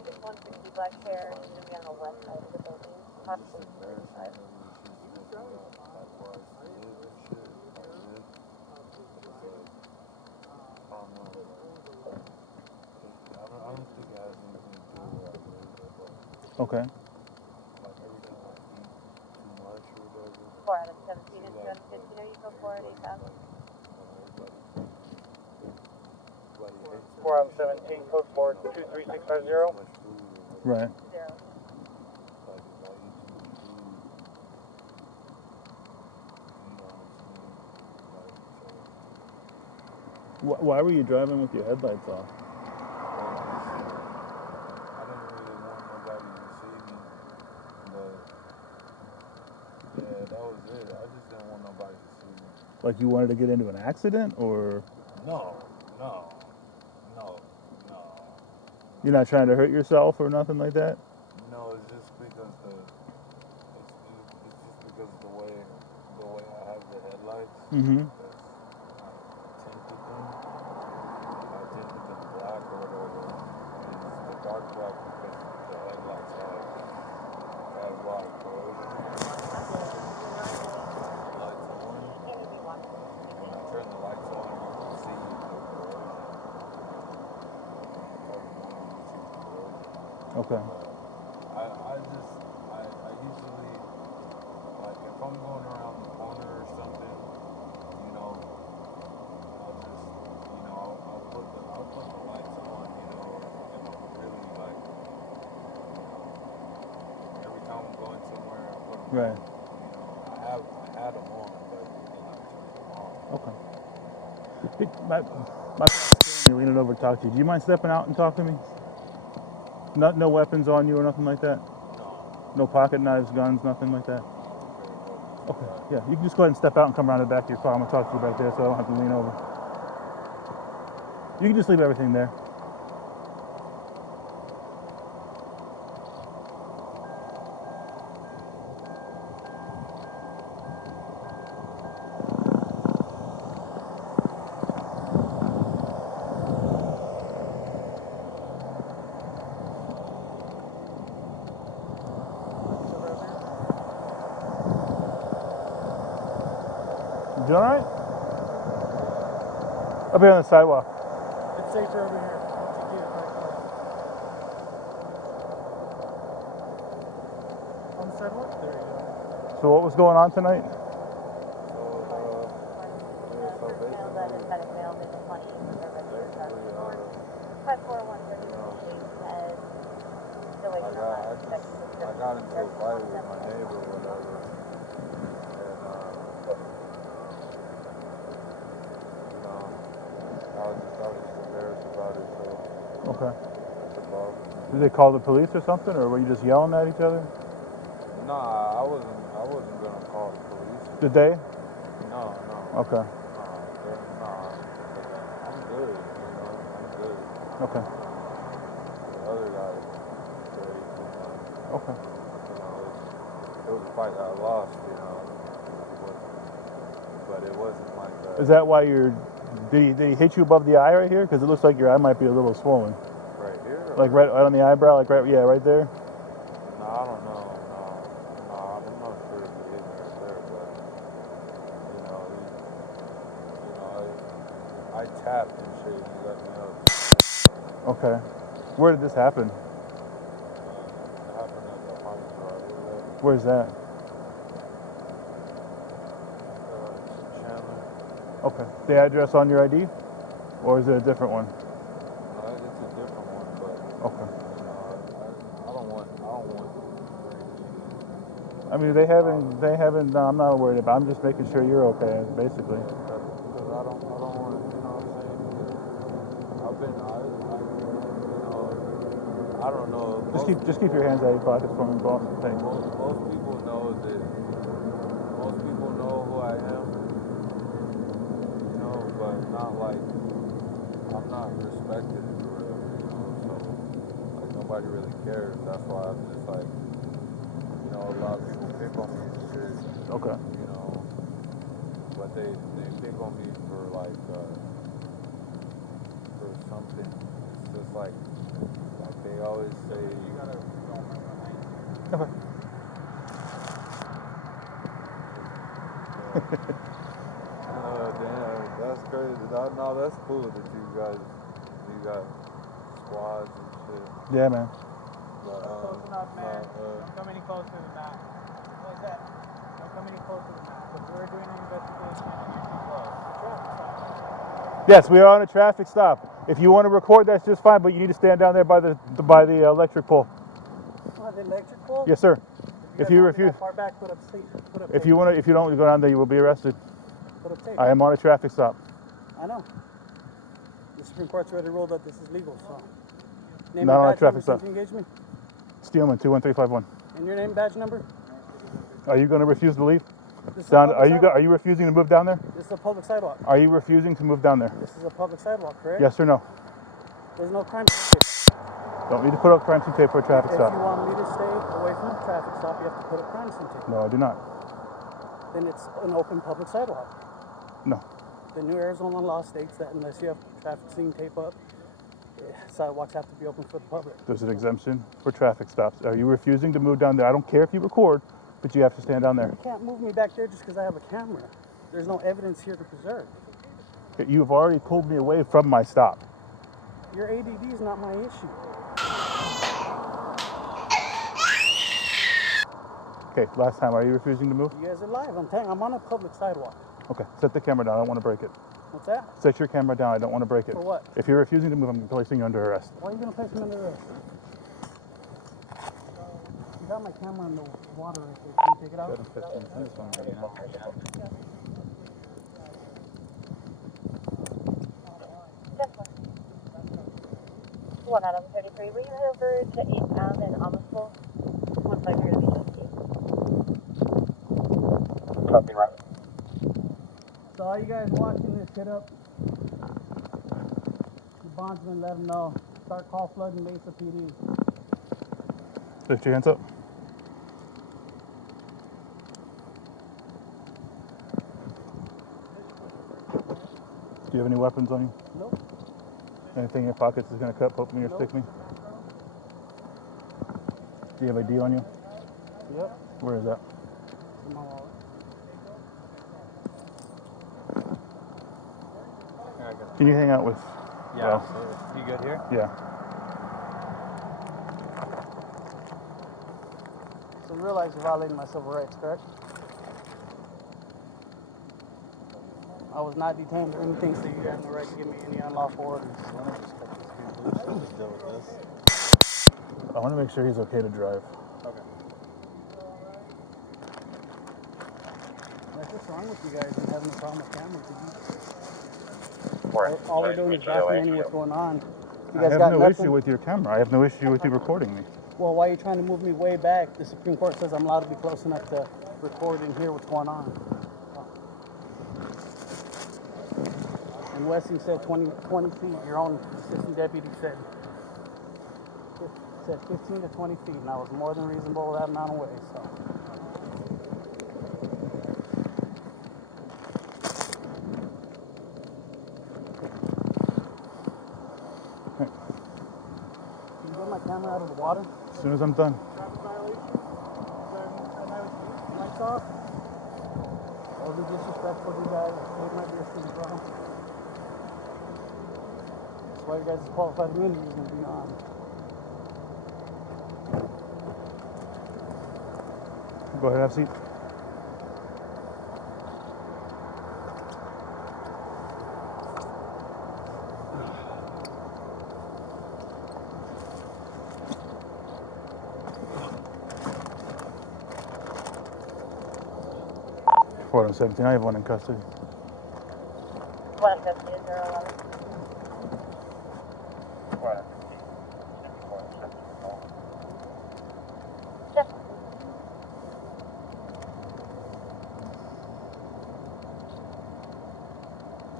160 black hair, and she's gonna be on the west side of the building, possibly 35. Okay. 4 out of 17 and 715, or you go 4 at 8,000. 4 out of 17, code 4 23650. Right. 0. Why were you driving with your headlights off? That was it. I just didn't want nobody to see me. Like you wanted to get into an accident, or? No. You're not trying to hurt yourself or nothing like that? No, it's just because the way I have the headlights. Mm-hmm. I tinted them black or whatever. It's the dark black because the headlights have a lot of corrosion. Lights on. When I turn the lights on, you can see the corrosion. Okay. I usually, like, if I'm going around the corner or something, I'll put the lights on, if I'm really, like, every time I'm going somewhere, I put them Right. on. I had them on, but then I turned them off. Okay. My family leaning over to talk to you. Do you mind stepping out and talk to me? No weapons on you or nothing like that? No. No pocket knives, guns, nothing like that? Okay. Yeah, you can just go ahead and step out and come around the back of your car. I'm going to talk to you back there so I don't have to lean over. You can just leave everything there. You all right? Up here on the sidewalk. It's safer over here. On the sidewalk? There you go. So what was going on tonight? I got into a fight with my neighbor or whatever, and I was just embarrassed about it, so. Okay. That's above. Did they call the police or something, or were you just yelling at each other? Nah, I wasn't gonna call the police. Did they? No. Okay. I'm good, I'm good. Okay. The other guy is crazy, Okay. It was a fight that I lost, but it wasn't like that. Is that why did he hit you above the eye right here? Because it looks like your eye might be a little swollen. Right here? Like right on the eyebrow, like right there? No, I don't know. No, I'm not sure if he hit me right there, but, I tapped and shit, and he let me up. Okay. Where did this happen? It happened at the apartment drive. Where's that? Chandler. Okay. The address on your ID? Or is it a different one? No, it's a different one, but Okay. I don't want I mean, they haven't, I'm not worried about it. I'm just making sure you're okay, basically. because I don't want, I've been, I don't know. Just keep your hands out of your pockets for me, boss. Thanks. Most people know who I am, but not like, I'm not respected for real, so, like, nobody really cares. That's why I'm just like, a lot of people pick on me and shit. Okay. But they pick on me for like, for something. It's just like, Like they always say, you gotta Okay. damn, that's crazy. No, that's cool that you got squads and shit. Yeah, man. But, Close enough, man. Don't come any closer than that. What's that? Don't come any closer than that. Because we're doing an investigation and you're too close. Yes, we are on a traffic stop. If you want to record, that's just fine, but you need to stand down there by the electric pole. Oh, the electric pole? Yes, sir. If you refuse, far back, put up tape. If you don't go down there, you will be arrested. Put up tape. I am on a traffic stop. I know. The Supreme Court's already ruled that this is legal, so. Name Not and on a badge traffic number stop. since you engaged me. Steelman, 21351. And your name and badge number? Are you going to refuse to leave? This is Down. a public sidewalk. Are you refusing to move down there? This is a public sidewalk. Are you refusing to move down there? This is a public sidewalk, correct? Yes or no? There's no crime. Don't need to put up crime scene tape for a traffic If stop. you want me to stay away from the traffic stop, you have to put up crime scene tape. No, I do not. Then it's an open public sidewalk. No. The new Arizona law states that unless you have traffic scene tape up, sidewalks have to be open for the public. There's an exemption for traffic stops. Are you refusing to move down there? I don't care if you record, but you have to stand down there. You can't move me back there just because I have a camera. There's no evidence here to preserve. You've already pulled me away from my stop. Your ADD is not my issue. Okay, last time, are you refusing to move? You guys are live. I'm on a public sidewalk. Okay, set the camera down. I don't want to break it. What's that? Set your camera down. I don't want to break it. For what? If you're refusing to move, I'm placing you under arrest. Why are you going to place me under arrest? You got my camera in the water right there. Can you take it out? One out of 33. Will you head over to 8 Pound and Unlawful? Looks like you're going to be just Copy, right. So all you guys watching this, hit up the bondsman, let them know. Start call flooding Mesa PD. Lift your hands up. Do you have any weapons on you? Nope. Anything in your pockets is going to cut, poke me, or Nope. stick me? Do you have ID on you? Yep. Where is that? In my wallet. Can you hang out with? Yeah. You good here? Yeah. So you realize you're violating my civil rights, correct? I was not detained or anything, so you have no right to give me any unlawful orders. Just deal with this. I want to make sure he's okay to drive. Okay. That's what's wrong with you guys and having a problem with cameras. All we're doing is documenting what's going on. You I guys have got no nothing? issue with your camera. I have no issue with you recording me. Well, why are you trying to move me way back? The Supreme Court says I'm allowed to be close enough to record and hear what's going on. And Wesley said 20 feet. Your own assistant deputy said 15 to 20 feet, and I was more than reasonable that amount of way. So. Okay. Can you get my camera out of the water? As soon as I'm done. Traffic violation? Lights off? I'll be disrespectful to you guys. Take my distance, bro. That's why you guys' qualified immunity is going to be on. Go ahead, have a seat. Four and 17. I have one in custody. 150 is 011.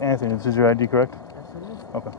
Anthony, this is your ID, correct? Yes, it is. Okay.